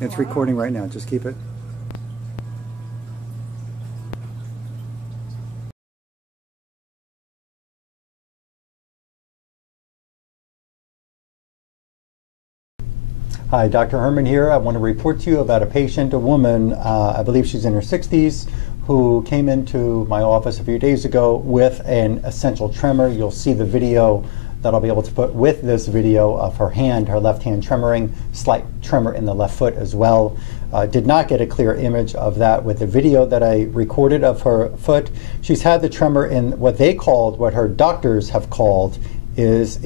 It's recording right now. Just keep it. Hi, Dr. Herman here. I want to report to you about a patient, a woman, I believe she's in her 60s, who came into my office a few days ago with an essential tremor. You'll see the video that I'll be able to put with this video of her hand, her left hand tremoring, slight tremor in the left foot as well. Did not get a clear image of that with the video that I recorded of her foot. She's had the tremor in what they called, what her doctors have called, is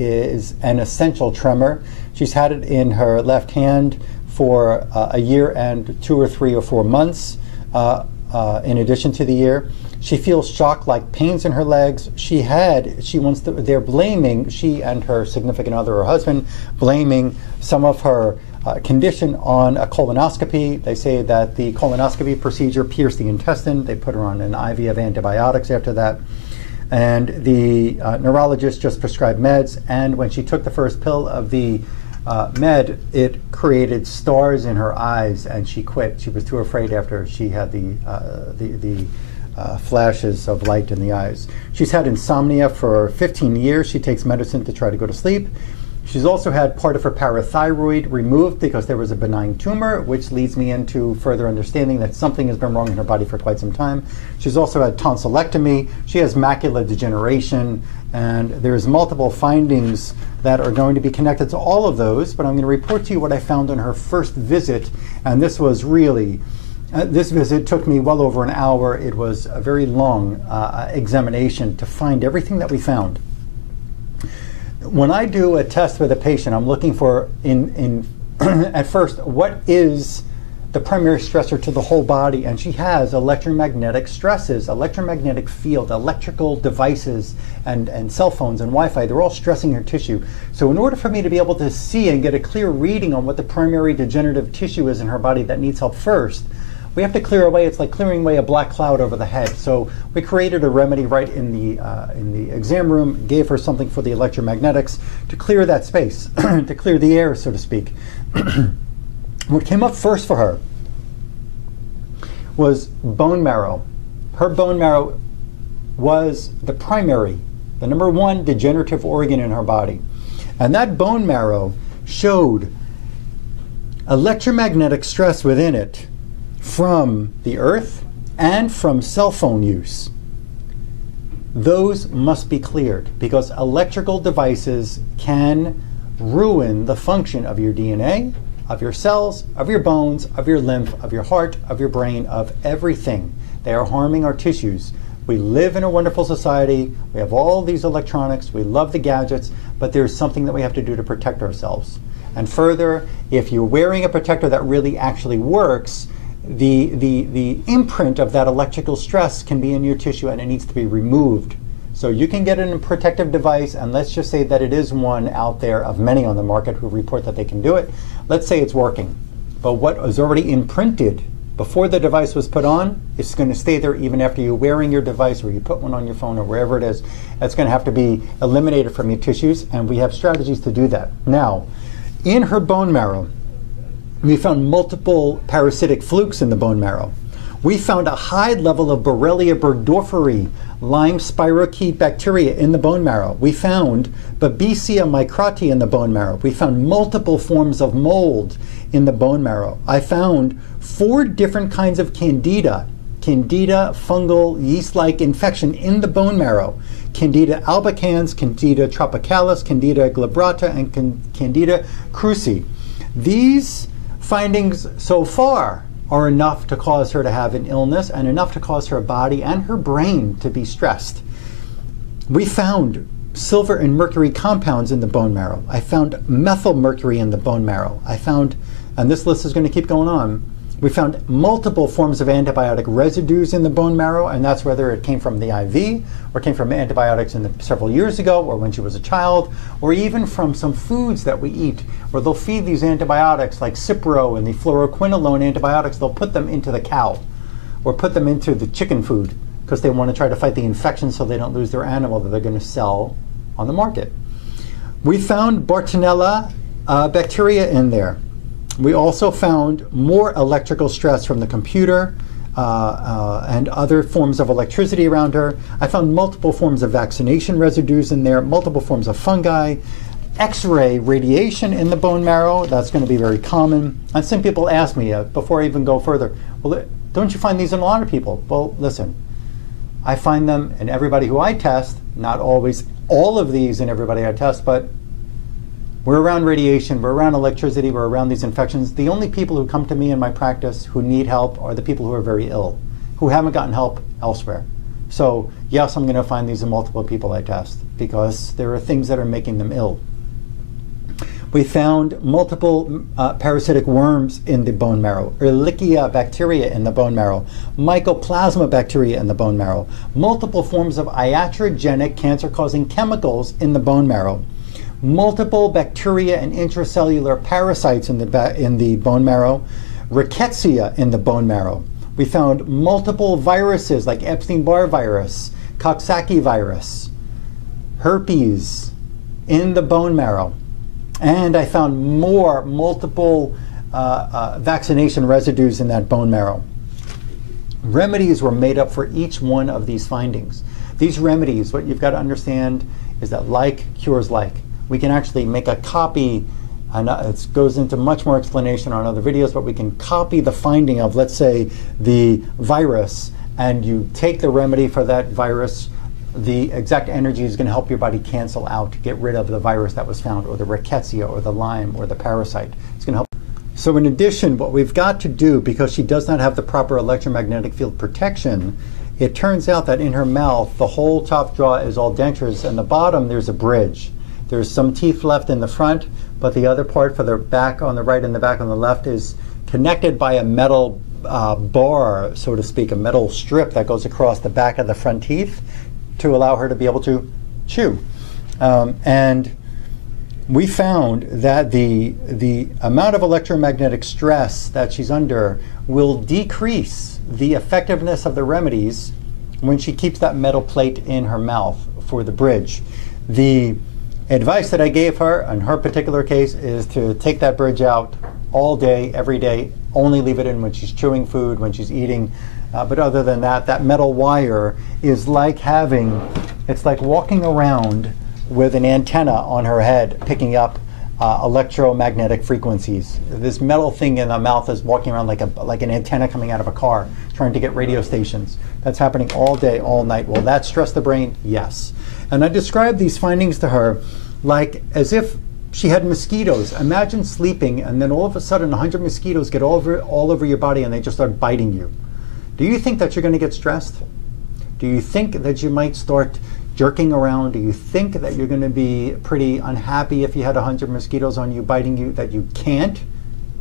an essential tremor. She's had it in her left hand for a year and 2 or 3 or 4 months in addition to the year. She feels shock-like pains in her legs. They're blaming, she and her significant other or husband, blaming some of her condition on a colonoscopy. They say that the colonoscopy procedure pierced the intestine. They put her on an IV of antibiotics after that. And the neurologist just prescribed meds, and when she took the first pill of the med, it created stars in her eyes, and she quit. She was too afraid after she had the flashes of light in the eyes. She's had insomnia for 15 years. She takes medicine to try to go to sleep. She's also had part of her parathyroid removed because there was a benign tumor, which leads me into further understanding that something has been wrong in her body for quite some time. She's also had tonsillectomy. She has macular degeneration, and there's multiple findings that are going to be connected to all of those, but I'm going to report to you what I found on her first visit, and this was really, this visit took me well over an hour. It was a very long examination to find everything that we found. When I do a test with a patient, I'm looking for, at first, what is the primary stressor to the whole body? And she has electromagnetic stresses, electromagnetic field, electrical devices, and cell phones and Wi-Fi. They're all stressing her tissue. So in order for me to be able to see and get a clear reading on what the primary degenerative tissue is in her body that needs help first, we have to clear away. It's like clearing away a black cloud over the head. So we created a remedy right in the exam room, gave her something for the electromagnetics to clear that space, to clear the air, so to speak. What came up first for her was bone marrow. Her bone marrow was the primary, the number one degenerative organ in her body. And that bone marrow showed electromagnetic stress within it from the earth and from cell phone use. Those must be cleared because electrical devices can ruin the function of your DNA, of your cells, of your bones, of your lymph, of your heart, of your brain, of everything. They are harming our tissues. We live in a wonderful society. We have all these electronics. We love the gadgets, but there's something that we have to do to protect ourselves. And further, if you're wearing a protector that really actually works, the imprint of that electrical stress can be in your tissue and it needs to be removed. So you can get a protective device, and let's just say that it is one out there of many on the market who report that they can do it. Let's say it's working. But what was already imprinted before the device was put on is going to stay there even after you're wearing your device or you put one on your phone or wherever it is. That's going to have to be eliminated from your tissues, and we have strategies to do that. Now, in her bone marrow, we found multiple parasitic flukes in the bone marrow. We found a high level of Borrelia burgdorferi, Lyme spirochete bacteria in the bone marrow. We found Babesia microti in the bone marrow. We found multiple forms of mold in the bone marrow. I found 4 different kinds of candida fungal yeast-like infection in the bone marrow. Candida albicans, Candida tropicalis, Candida glabrata, and Candida krusei. These findings so far are enough to cause her to have an illness and enough to cause her body and her brain to be stressed. We found silver and mercury compounds in the bone marrow. I found methyl mercury in the bone marrow. I found, and this list is going to keep going on, we found multiple forms of antibiotic residues in the bone marrow, and that's whether it came from the IV or came from antibiotics several years ago or when she was a child, or even from some foods that we eat where they'll feed these antibiotics like Cipro and the fluoroquinolone antibiotics. They'll put them into the cow or put them into the chicken food because they want to try to fight the infection so they don't lose their animal that they're going to sell on the market. We found Bartonella bacteria in there. We also found more electrical stress from the computer and other forms of electricity around her. I found multiple forms of vaccination residues in there, multiple forms of fungi, X-ray radiation in the bone marrow. That's going to be very common. And some people ask me, before I even go further, well, don't you find these in a lot of people? Well, listen, I find them in everybody who I test, not always all of these in everybody I test, but we're around radiation, we're around electricity, we're around these infections. The only people who come to me in my practice who need help are the people who are very ill, who haven't gotten help elsewhere. So yes, I'm going to find these in multiple people I test because there are things that are making them ill. We found multiple parasitic worms in the bone marrow, Ehrlichia bacteria in the bone marrow, Mycoplasma bacteria in the bone marrow, multiple forms of iatrogenic cancer-causing chemicals in the bone marrow, multiple bacteria and intracellular parasites in the bone marrow, rickettsia in the bone marrow. We found multiple viruses like Epstein-Barr virus, Coxsackie virus, herpes in the bone marrow. And I found multiple vaccination residues in that bone marrow. Remedies were made up for each one of these findings. These remedies, what you've got to understand is that like cures like. We can actually make a copy, and it goes into much more explanation on other videos, but we can copy the finding of, let's say, the virus, and you take the remedy for that virus, the exact energy is going to help your body cancel out to get rid of the virus that was found, or the rickettsia, or the Lyme, or the parasite. It's going to help. So in addition, what we've got to do, because she does not have the proper electromagnetic field protection, it turns out that in her mouth, the whole top jaw is all dentures, and the bottom there's a bridge. There's some teeth left in the front, but the other part for the back on the right and the back on the left is connected by a metal bar, so to speak, a metal strip that goes across the back of the front teeth to allow her to be able to chew. And we found that the amount of electromagnetic stress that she's under will decrease the effectiveness of the remedies when she keeps that metal plate in her mouth for the bridge. The advice that I gave her in her particular case is to take that bridge out all day, every day, only leave it in when she's chewing food, when she's eating. But other than that, that metal wire is like it's like walking around with an antenna on her head, picking up electromagnetic frequencies. This metal thing in the mouth is walking around like an antenna coming out of a car, trying to get radio stations. That's happening all day, all night. Will that stress the brain? Yes. And I described these findings to her like as if she had mosquitoes. Imagine sleeping and then all of a sudden 100 mosquitoes get all over your body and they just start biting you. Do you think that you're going to get stressed? Do you think that you might start jerking around? Do you think that you're going to be pretty unhappy if you had 100 mosquitoes on you biting you that you can't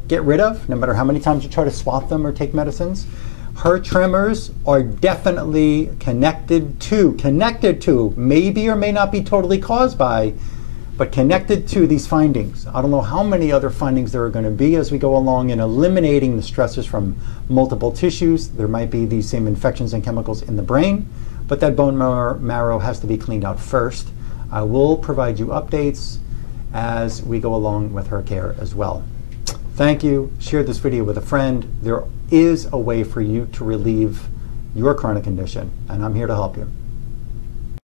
get rid of, no matter how many times you try to swat them or take medicines? Her tremors are definitely connected to, maybe or may not be totally caused by, but connected to these findings. I don't know how many other findings there are going to be as we go along in eliminating the stressors from multiple tissues. There might be these same infections and chemicals in the brain, but that bone marrow has to be cleaned out first. I will provide you updates as we go along with her care as well. Thank you. Share this video with a friend. There is a way for you to relieve your chronic condition, and I'm here to help you.